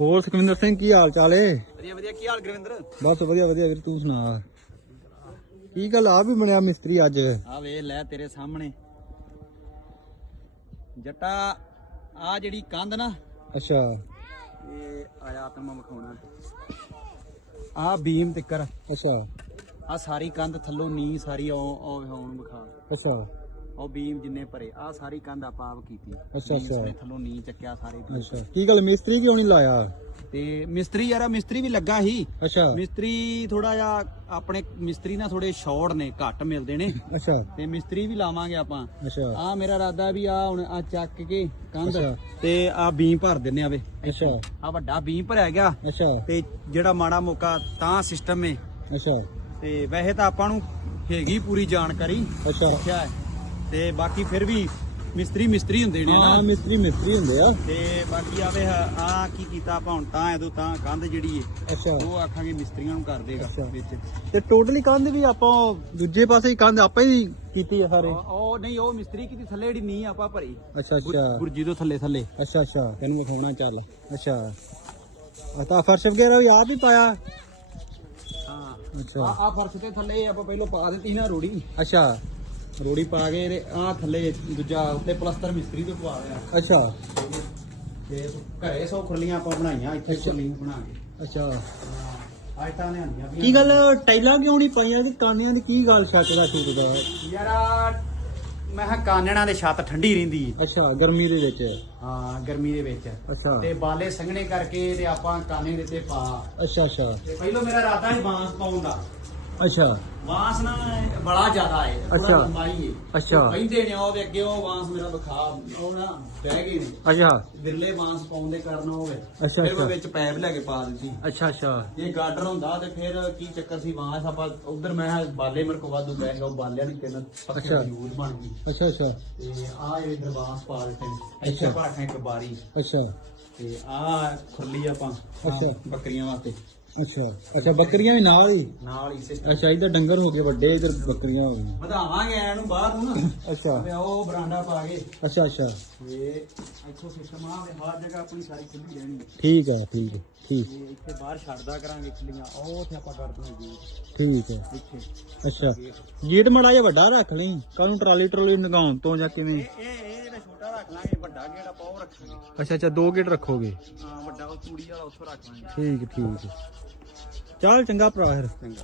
ਹੋਰ ਸੁਖਵਿੰਦਰ ਸਿੰਘ ਕੀ ਹਾਲ ਚਾਲ ਏ? ਵਧੀਆ ਵਧੀਆ। ਕੀ ਹਾਲ ਗੁਰਵਿੰਦਰ? ਬਸ ਵਧੀਆ ਵਧੀਆ ਵੀਰ ਤੂੰ ਸੁਣਾ। ਕੀ ਗੱਲ ਆ ਵੀ ਬਣਿਆ ਮਿਸਤਰੀ ਅੱਜ? ਆ ਵੇ ਲੈ ਤੇਰੇ ਸਾਹਮਣੇ। ਜੱਟਾ ਆ ਜਿਹੜੀ ਕੰਧ ਨਾ ਅੱਛਾ। ਇਹ ਆਇਆ ਤੈਨੂੰ ਵਿਖਾਉਣਾ। ਆ ਬੀਮ ਤਿੱਕਰ। ਅੱਛਾ। ਆ ਸਾਰੀ ਕੰਧ ਥੱਲੋਂ ਨੀ ਸਾਰੀ ਹੁਣ ਵਿਖਾ। ਅੱਛਾ। ਉਹ ਬੀਮ ਜਿੰਨੇ ਭਰੇ ਆ ਸਾਰੀ ਕੰਧ ਆਪਾਂ ਆਪ ਕੀਤੀ। ਅੱਛਾ, ਅੱਛਾ। ਥੱਲੋਂ ਨੀ ਚੱਕਿਆ ਸਾਰੇ ਬੀਮ। ਅੱਛਾ। ਕੀ ਗੱਲ ਮਿਸਤਰੀ ਕਿਉਂ ਨਹੀਂ ਲਾਇਆ? ਤੇ ਮਿਸਤਰੀ ਯਾਰਾ ਮਿਸਤਰੀ ਵੀ ਲੱਗਾ ਸੀ। ਅੱਛਾ। ਮਿਸਤਰੀ ਥੋੜਾ ਜਿਹਾ ਆਪਣੇ ਮਿਸਤਰੀ ਨਾ ਥੋੜੇ ਸ਼ਾਰਟ ਨੇ ਘੱਟ ਮਿਲਦੇ ਨੇ। ਅੱਛਾ। ਤੇ ਮਿਸਤਰੀ ਵੀ ਲਾਵਾਂਗੇ ਆਪਾਂ। ਅੱਛਾ। ਆ ਮੇਰਾ ਇਰਾਦਾ ਵੀ ਆ ਹੁਣ ਆ ਚੱਕ ਕੇ ਕੰਧ ਅੱਛਾ। ਤੇ ਆ ਬੀਮ ਭਰ ਦਿੰਨੇ ਆਵੇ ਅੱਛਾ। ਆ ਵੱਡਾ ਬੀਮ ਭਰਿਆ ਗਿਆ। ਅੱਛਾ। ਤੇ ਜਿਹੜਾ ਮਾੜਾ ਮੋਕਾ ਤਾਂ ਸਿਸਟਮ ਏ। ਅੱਛਾ। ਤੇ ਵੈਸੇ ਤਾਂ ਆਪਾਂ ਨੂੰ ਹੈਗੀ ਪੂਰੀ ਜਾਣਕਾਰੀ। ਅੱਛਾ। ਸਿੱਖਿਆ ਹੈ। ਤੇ ਬਾਕੀ ਫਿਰ ਵੀ ਮਿਸਤਰੀ ਮਿਸਤਰੀ ਹੁੰਦੇ ਨੇ ਹਾਂ ਨਾ ਮਿਸਤਰੀ ਮਿਸਤਰੀ ਹੁੰਦੇ ਆ। ਤੇ ਬਾਕੀ ਆਵੇ ਆ ਕੀ ਕੀਤਾ ਆਪਾਂ ਹੁਣ ਤਾਂ ਇਹਦੋਂ ਤਾਂ ਕੰਧ ਜਿਹੜੀ ਏ ਅੱਛਾ। ਉਹ ਆਖਾਂਗੇ ਮਿਸਤਰੀਆਂ ਨੂੰ ਕਰ ਦੇਗਾ ਅੱਛਾ। ਵਿੱਚ। ਤੇ ਟੋਟਲੀ ਕੰਧ ਵੀ ਆਪਾਂ ਦੂਜੇ ਪਾਸੇ ਹੀ ਕੰਧ ਆਪਾਂ ਹੀ ਕੀਤੀ ਆ ਸਾਰੇ। ਉਹ ਉਹ ਨਹੀਂ ਉਹ ਮਿਸਤਰੀ ਕੀਤੀ ਥੱਲੇ ਜਿਹੜੀ ਨੀ ਆਪਾਂ ਭਰੀ। ਅੱਛਾ ਗੁਰ- ਅੱਛਾ ਗੁਰਜੀ ਤੋਂ ਥੱਲੇ ਥੱਲੇ। ਅੱਛਾ ਅੱਛਾ। ਤੈਨੂੰ ਵਿਖਾਉਣਾ ਚੱਲ। ਅੱਛਾ। ਆ ਤਾਂ ਫਰਸ਼ ਵਗੈਰਾ ਵੀ ਆਪ ਹੀ ਪਾਇਆ। ਹਾਂ। ਅੱਛਾ। ਆ ਆ ਫਰਸ਼ ਤੇ ਥੱਲੇ ਆਪਾਂ ਪਹਿਲਾਂ ਪਾ ਦਿੱਤੀ ਸੀ ਨਾ ਰੋੜੀ। ਅੱਛਾ। ਰੋੜੀ ਪਾ ਕੇ ਤੇ ਆ ਥੱਲੇ ਦੂਜਾ ਉੱਤੇ ਪਲਸਤਰ ਮਿਸਤਰੀ ਤੋਂ ਪਵਾ ਲਿਆ। ਅੱਛਾ। ਤੇ ਘਰੇ ਸੌ ਖੁਰਲੀਆਂ ਆਪਾਂ ਬਣਾਈਆਂ ਇੱਥੇ ਖੁਰਲੀਆਂ ਬਣਾ ਕੇ। ਅੱਛਾ। ਆਇਟਾਂ ਲਿਆਂਦੀਆਂ ਪਈਆਂ। ਕੀ ਗੱਲ ਟਾਈਲਾਂ ਕਿਉਂ ਨਹੀਂ ਪਾਈਆਂ ਤੇ ਕਾਨਿਆਂ ਦੀ ਕੀ ਗੱਲ ਛੱਤ ਦਾ ਯਾਰ ਮੈਂ ਕਿਹਾ ਕਾਨਣਾ ਦੇ ਛੱਤ ਠੰਡੀ ਰਹਿੰਦੀ ਹੈ। ਅੱਛਾ ਗਰਮੀ ਦੇ ਵਿੱਚ। ਹਾਂ ਗਰਮੀ ਦੇ ਵਿੱਚ। ਅੱਛਾ। ਤੇ ਬਾਲੇ ਸੰਘਣੇ ਕਰਕੇ ਤੇ ਆਪਾਂ ਕਾਨੇ ਦੇ ਤੇ ਪਾ। ਅੱਛਾ ਅੱਛਾ। ਤੇ ਪਹਿਲਾਂ ਮੇਰਾ ਇਰਾਦਾ ਸੀ ਬਾਂਸ ਪਾਉਣ ਦਾ। ਅੱਛਾ। ਬਾਂਸ ਨਾ ਬੜਾ ਜ਼ਿਆਦਾ ਹੈ ਅੱਛਾ। ਥੋੜਾ ਲੰਬਾਈ ਹੈ। ਅੱਛਾ। ਕਹਿੰਦੇ ਨੇ ਉਹਦੇ ਅੱਗੇ ਉਹ ਬਾਂਸ ਮੇਰਾ ਵਿਖਾ ਉਹ ਨਾ ਬਹਿ ਗਏ ਨੇ। ਅੱਛਾ। ਬਿਰਲੇ ਬਾਂਸ ਪਾਉਂਦੇ ਕਰਨਾ ਹੋਵੇ ਅੱਛਾ, ਫਿਰ ਮੈਂ ਅੱਛਾ। ਵਿੱਚ ਪੈਪ ਲੈ ਕੇ ਪਾ ਦਿੱਤੀ। ਅੱਛਾ ਅੱਛਾ। ਜੇ ਗਾਰਡਰ ਹੁੰਦਾ ਤੇ ਫਿਰ ਕੀ ਚੱਕਰ ਸੀ ਬਾਂਸ ਆਪਾਂ ਉਧਰ ਮੈਂ ਕਿਹਾ ਬਾਲੇ ਮੇਰੇ ਕੋ ਵਾਧੂ ਪੈ ਗਿਆ ਉਹ ਬਾਲਿਆਂ ਨੂੰ ਤਿੰਨ ਪੱਕੇ। ਯੂਜ਼ ਬਣ ਗਈ। ਅੱਛਾ ਅੱਛਾ। ਤੇ ਆ ਇਹ ਇਧਰ ਬਾਂਸ ਪਾ ਦਿੱਤੇ ਨੇ। ਅੱਛਾ। ਇੱਥੇ ਭਾਠਾ ਇੱਕ ਬਾਰੀ ਅੱਛਾ। ਤੇ ਆ ਖੁੱਲੀ ਆਪਾਂ ਆਹ ਅੱਛਾ। ਬੱਕਰੀਆਂ ਵਾਸਤੇ। ਅੱਛਾ। ਅੱਛਾ ਬੱਕਰੀਆਂ ਵੀ ਨਾਲ ਹੀ? ਨਾਲ ਹੀ ਸਿਸਟਮ। ਅੱਛਾ ਇਧਰ ਡੰਗਰ ਹੋ ਗਏ ਵੱਡੇ ਇਧਰ ਬੱਕਰੀਆਂ ਹੋ ਗਈਆਂ। ਵਧਾਵਾਂਗੇ ਇਹਨੂੰ ਬਾਹਰ ਨੂੰ ਨਾ। ਅੱਛਾ। ਤੇ ਉਹ ਬਰਾਂਡਾ ਪਾ ਕੇ। ਅੱਛਾ ਅੱਛਾ। ਤੇ ਇੱਥੋਂ ਸਿਸਟਮ ਆ ਵੀ ਹਰ ਜਗ੍ਹਾ ਆਪਣੀ ਸਾਰੀ ਖੁੱਲੀ ਰਹਿਣੀ। ਠੀਕ ਹੈ ਠੀਕ ਹੈ ਠੀਕ। ਤੇ ਇੱਥੇ ਬਾਹਰ ਛੱਡਦਾ ਕਰਾਂਗੇ ਖੁੱਲੀਆਂ ਉਹ ਉੱਥੇ ਆਪਾਂ ਕਰ ਦਾਂਗੇ ਜੀ ਠੀਕ ਹੈ। ਇੱਥੇ। ਅੱਛਾ। ਗੇਟ ਮੜਾ ਜਿਹਾ ਵੱਡਾ ਰੱਖ ਲਈ। ਕੱਲ ਨੂੰ ਟਰਾਲੀ ਟਰਾਲੀ ਨਗਾਉਣ ਤੋਂ ਜਾਂ ਕਿਵੇਂ? ਇਹ ਇਹ ਇਹ ਜਿਹੜਾ ਛੋਟਾ ਰੱਖ ਲਾਂਗੇ ਵੱਡਾ ਗੇੜਾ ਆਪਾਂ ਉਹ ਰੱਖਾਂਗੇ। ਅੱਛਾ ਅੱਛਾ ਦੋ ਗੇਟ ਰੱਖੋਗੇ? ਹਾਂ ਵੱਡਾ ਉਹ ਤੂੜੀ ਵਾਲਾ ਉੱਥੋਂ ਰੱਖ ਲਾਂਗੇ। ਠੀਕ ਠੀਕ। ਚੱਲ ਚੰਗਾ ਭਰਾ ਫਿਰ। ਚੰਗਾ।